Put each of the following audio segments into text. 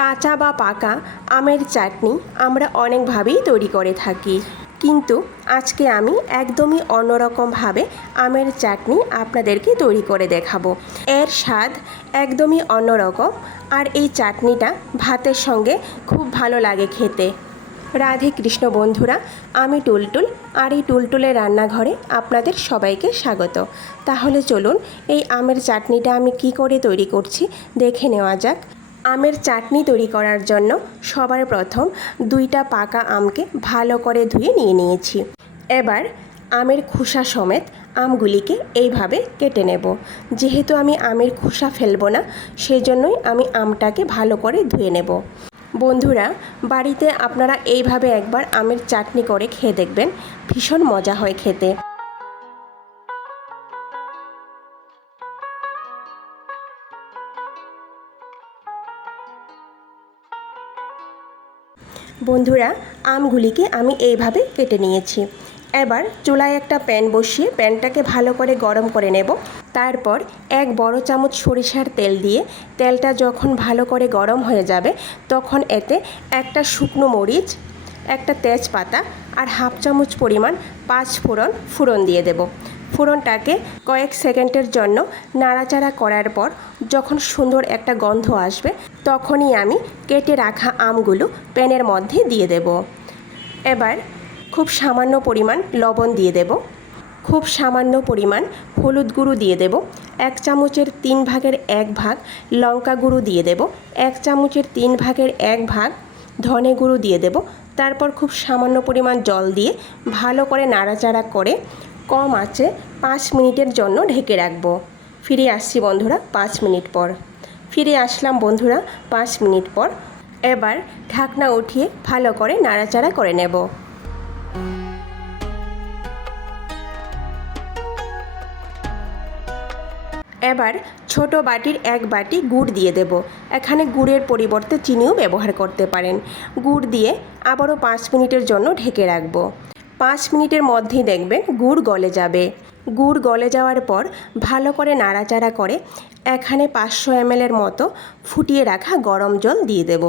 কাঁচা বা পাকা আমের চাটনি আমরা অনেকভাবেই তৈরি করে থাকি, কিন্তু আজকে আমি একদমই অন্যরকমভাবে আমের চাটনি আপনাদেরকে তৈরি করে দেখাবো। এর স্বাদ একদমই অন্যরকম, আর এই চাটনিটা ভাতের সঙ্গে খুব ভালো লাগে খেতে। রাধে কৃষ্ণ বন্ধুরা, আমি টুলটুল, আর এই টুলটুলের রান্নাঘরে আপনাদের সবাইকে স্বাগত। তাহলে চলুন এই আমের চাটনিটা আমি কি করে তৈরি করছি দেখে নেওয়া যাক। আমের চাটনি তৈরি করার জন্য সবার প্রথম 2টা পাকা আমকে ভালো করে ধুয়ে নিয়ে নিয়েছি। এবার আমের খোসা সমেত আমগুলিকে এইভাবে কেটে নেব। যেহেতু আমি আমের খোসা ফেলবো না, সেজন্যই আমি আমটাকে ভালো করে ধুয়ে নেব। বন্ধুরা, বাড়িতে আপনারা এইভাবে একবার আমের চাটনি করে খেয়ে দেখবেন, ভীষণ মজা হয় খেতে। বন্ধুরা, আমগুলিকে আমি এইভাবে কেটে নিয়েছি। এবার চুলায় একটা প্যান বসিয়ে প্যানটাকে ভালো করে গরম করে নেব। তারপর 1 বড় চামচ সরিষার তেল দিয়ে তেলটা যখন ভালো করে গরম হয়ে যাবে, তখন এতে একটা শুকনো মরিচ, একটা তেজপাতা আর 1/2 চামচ পরিমাণ 5 ফোড়ন দিয়ে দেব। ফোড়নটাকে কয়েক সেকেন্ডের জন্য নাড়াচাড়া করার পর যখন সুন্দর একটা গন্ধ আসবে, তখনই আমি কেটে রাখা আমগুলো প্যানের মধ্যে দিয়ে দেব। এবার খুব সামান্য পরিমাণ লবণ দিয়ে দেব, খুব সামান্য পরিমাণ হলুদ গুঁড়ো দিয়ে দেব, 1 চামচের 3 ভাগের 1 ভাগ লঙ্কা গুঁড়ো দিয়ে দেব, 1 চামচের 3 ভাগের 1 ভাগ ধনে গুঁড়ো দিয়ে দেব। তারপর খুব সামান্য পরিমাণ জল দিয়ে ভালো করে নাড়াচাড়া করে কম আঁচে 5 মিনিটের জন্য ঢেকে রাখব। ফিরে আসছি বন্ধুরা 5 মিনিট পর। ফিরে আসলাম বন্ধুরা 5 মিনিট পর। এবার ঢাকনা উঠিয়ে ভালো করে নাড়াচাড়া করে নেব। এবার ছোট বাটির 1 বাটি গুড় দিয়ে দেব। এখানে গুড়ের পরিবর্তে চিনিও ব্যবহার করতে পারেন। গুড় দিয়ে আবারও 5 মিনিটের জন্য ঢেকে রাখব। 5 মিনিটের মধ্যেই দেখবেন গুড় গলে যাবে। গুড় গলে যাওয়ার পর ভালো করে নাড়াচাড়া করে এখানে 500 ml মতো ফুটিয়ে রাখা গরম জল দিয়ে দেব।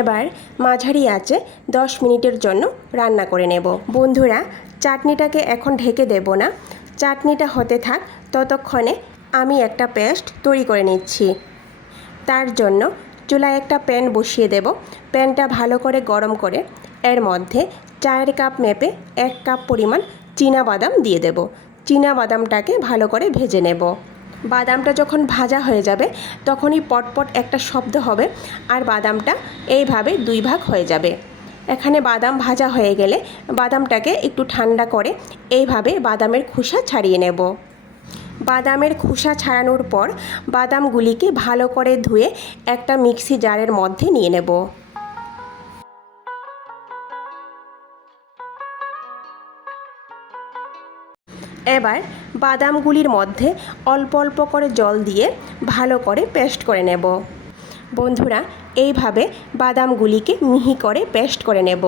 এবার মাঝারি আঁচে 10 মিনিটের জন্য রান্না করে নেব। বন্ধুরা, চাটনিটাকে এখন ঢেকে দেব না। চাটনিটা হতে থাক, ততক্ষণে আমি একটা পেস্ট তৈরি করে নিচ্ছি। তার জন্য চুলায় একটা প্যান বসিয়ে দেব। প্যানটা ভালো করে গরম করে এর মধ্যে 4 কাপ মেপে 1 কাপ পরিমাণ চীনাবাদাম দিয়ে দেব। চীনাবাদামটাকে ভালো করে ভেজে নেব। বাদামটা যখন ভাজা হয়ে যাবে, তখনই পটপট একটা শব্দ হবে, আর বাদামটা এইভাবে 2 ভাগ হয়ে যাবে। এখানে বাদাম ভাজা হয়ে গেলে বাদামটাকে একটু ঠান্ডা করে এইভাবে বাদামের খোসা ছাড়িয়ে নেব। বাদামের খোসা ছাড়ানোর পর বাদামগুলিকে ভালো করে ধুয়ে একটা মিক্সি জারের মধ্যে নিয়ে নেব। এবার বাদামগুলির মধ্যে অল্প অল্প করে জল দিয়ে ভালো করে পেস্ট করে নেব। বন্ধুরা, এইভাবে বাদামগুলিকে মিহি করে পেস্ট করে নেব।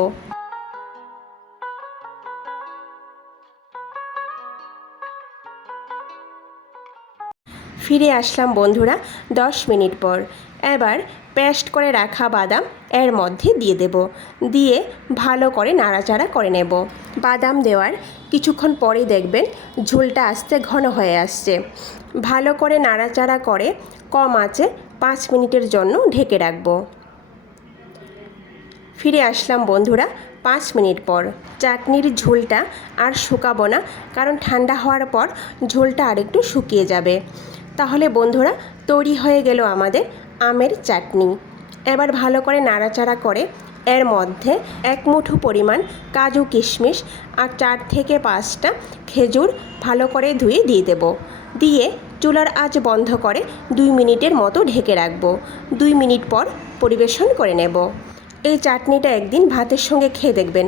ফিরে আসলাম বন্ধুরা 10 মিনিট পর। এবার পেস্ট করে রাখা বাদাম এর মধ্যে দিয়ে দেব। দিয়ে ভালো করে নাড়াচাড়া করে নেব। বাদাম দেওয়ার কিছুক্ষণ পরেই দেখবেন ঝোলটা আস্তে ঘন হয়ে আসছে। ভালো করে নাড়াচাড়া করে কম আঁচে 5 মিনিটের জন্য ঢেকে রাখব। ফিরে আসলাম বন্ধুরা 5 মিনিট পর। চাটনির ঝোলটা আর শুকাবো না, কারণ ঠান্ডা হওয়ার পর ঝোলটা আরেকটু শুকিয়ে যাবে। তাহলে বন্ধুরা, তৈরি হয়ে গেল আমাদের আমের চাটনি। এবার ভালো করে নাড়াচাড়া করে এর মধ্যে 1 মুঠো পরিমাণ কাজু কিশমিশ আর 4 থেকে 5টা খেজুর ভালো করে ধুয়ে দিয়ে দেব। দিয়ে চুলার আঁচ বন্ধ করে 2 মিনিটের মতো ঢেকে রাখব। 2 মিনিট পর পরিবেশন করে নেব। এই চাটনিটা একদিন ভাতের সঙ্গে খেয়ে দেখবেন।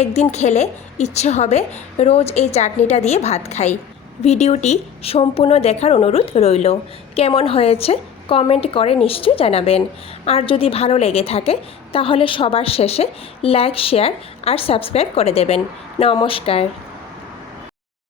একদিন খেলে ইচ্ছে হবে রোজ এই চাটনিটা দিয়ে ভাত খাই। ভিডিওটি সম্পূর্ণ দেখার অনুরোধ রইল। কেমন হয়েছে কমেন্ট করে নিশ্চয়ই জানাবেন। আর যদি ভালো লেগে থাকে তাহলে সবার শেষে লাইক, শেয়ার আর সাবস্ক্রাইব করে দেবেন। নমস্কার।